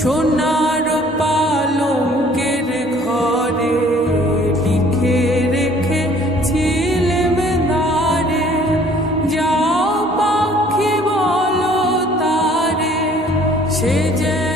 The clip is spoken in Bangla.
সোনার পালঙ্কের ঘরে লিখে রেখেছিলেম দ্বারে, যাও পাখি বলো তারে, সে যে